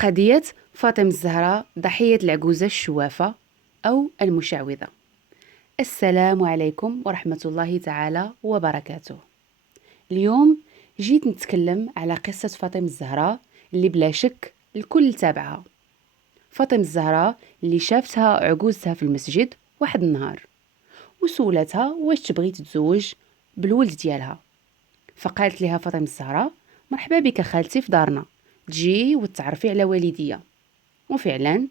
قضية فاطمة الزهراء ضحية العجوزة الشوافة أو المشعوذة. السلام عليكم ورحمة الله تعالى وبركاته. اليوم جيت نتكلم على قصة فاطمة الزهراء اللي بلا شك الكل تابعها. فاطمة الزهراء اللي شافتها عجوزتها في المسجد واحد النهار وسولتها واش تبغي تتزوج بالولد ديالها، فقالت لها فاطمة الزهراء: مرحبا بك خالتي في دارنا، تجي وتعرفي على والديا. وفعلا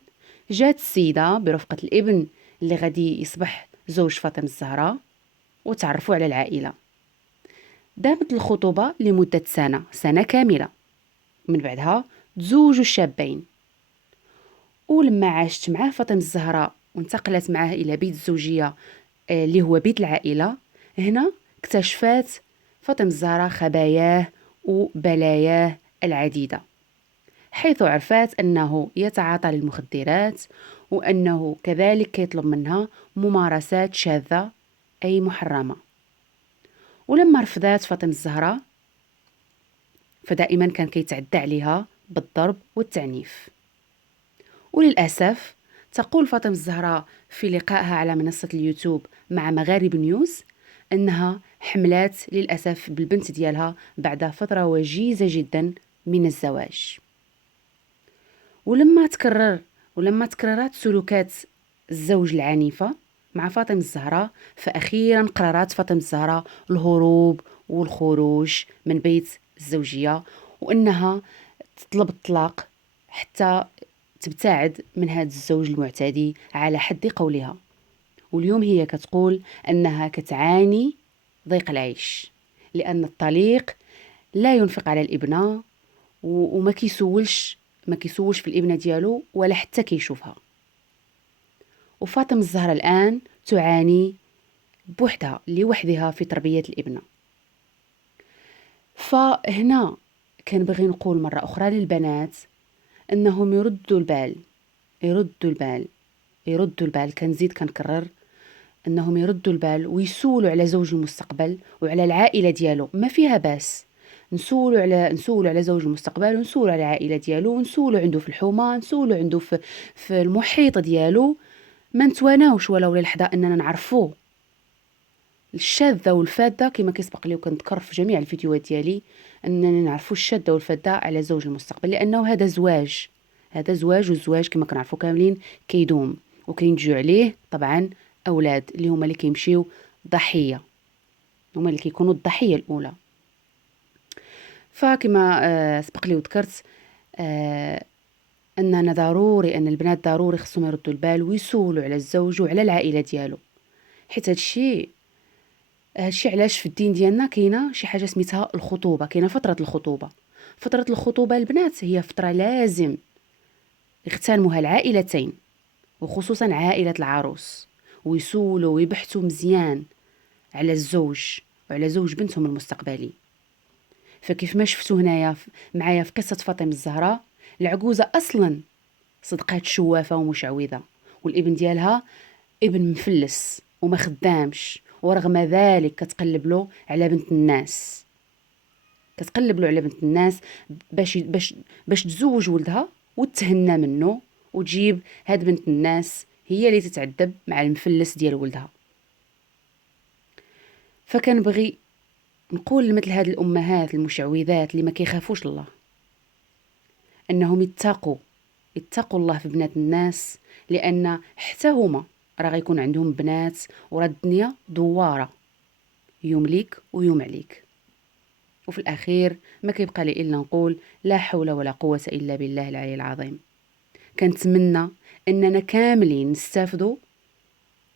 جات السيدة برفقة الابن اللي غادي يصبح زوج فاطمة الزهراء، وتعرفوا على العائلة. دامت الخطوبة لمدة سنة كاملة. من بعدها تزوجوا الشابين، ولما عاشت معاه فاطمة الزهراء وانتقلت معاه إلى بيت الزوجية اللي هو بيت العائلة، هنا اكتشفت فاطمة الزهراء خباياه وبلاياه العديدة، حيث عرفت أنه يتعاطى للمخدرات، وأنه كذلك يطلب منها ممارسات شاذة أي محرمة. ولما رفضت فاطمة الزهراء فدائما كان كيتعدى عليها بالضرب والتعنيف. وللأسف تقول فاطمة الزهراء في لقائها على منصة اليوتيوب مع مغارب نيوز أنها حملات للأسف بالبنت ديالها بعد فترة وجيزة جدا من الزواج. ولما تكررت سلوكات الزوج العنيفة مع فاطمة الزهراء، فأخيرا قررت فاطمة الزهراء الهروب والخروج من بيت الزوجية، وأنها تطلب الطلاق حتى تبتعد من هذا الزوج المعتدي على حد قولها. واليوم هي كتقول أنها كتعاني ضيق العيش، لأن الطليق لا ينفق على الابنة وما كيسولش في الابنة ديالو ولا حتى كيشوفها. وفاطمة الزهراء الآن تعاني بوحدها لوحدها في تربية الابنة. فهنا كنبغي نقول مرة أخرى للبنات أنهم يردوا البال. كنزيد كنكرر أنهم يردوا البال ويسولوا على زوج المستقبل وعلى العائلة ديالو. ما فيها باس نسولوا على زوج المستقبل، ونسولوا على العائلة ديالو، ونسولوا عنده في الحومة، نسولوا عنده في المحيط ديالو. ما نتواناوش ولو للحظة أننا نعرفوه الشاذة والفاذة، كما كيسبق لي وكنذكر في جميع الفيديوهات ديالي أننا نعرفوا الشاذة والفاذة على زوج المستقبل، لأنه هذا زواج، والزواج كما كنعرفوا كاملين كيدوم وكينتجوا عليه طبعا أولاد اللي هما اللي كيمشيو ضحية، هما اللي كيكونوا الضحية الأولى. فكما سبق لي وذكرت أننا ضروري أن البنات ضروري خصهم يردوا البال ويسولوا على الزوج وعلى العائلة ديالو، حيت هادشي علاش في الدين ديالنا كاينه شي حاجه سميتها الخطوبه. كاينه فتره الخطوبه البنات هي فتره لازم يغتنموها العائلتين، وخصوصا عائله العروس، ويسولوا ويبحثوا مزيان على الزوج وعلى زوج بنتهم المستقبلي. فكيف ما شفتوا هنايا معايا في قصه فاطمه الزهراء، العجوزه اصلا صدقات شوافه ومشعوذه، والابن ديالها ابن مفلس وما خدامش، ورغم ذلك كتقلب له على بنت الناس باش تزوج ولدها وتهنى منه، وتجيب هاد بنت الناس هي اللي تتعذب مع المفلس ديال ولدها. فكنبغي نقول لمثل هاد الامهات المشعوذات اللي ما كيخافوش الله انهم يتقوا الله في بنات الناس، لان حتى هما راه غيكون عندهم بنات، وراه الدنيا دواره، يوم ليك ويوم عليك. وفي الأخير ما كيبقى لي إلا نقول لا حول ولا قوة إلا بالله العلي العظيم. كنتمنى أننا كاملين نستافدوا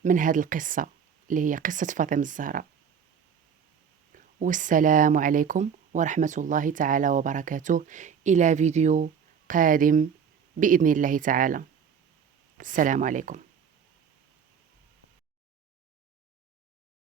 من هذه القصة اللي هي قصة فاطمة الزهراء. والسلام عليكم ورحمة الله تعالى وبركاته، إلى فيديو قادم بإذن الله تعالى. السلام عليكم.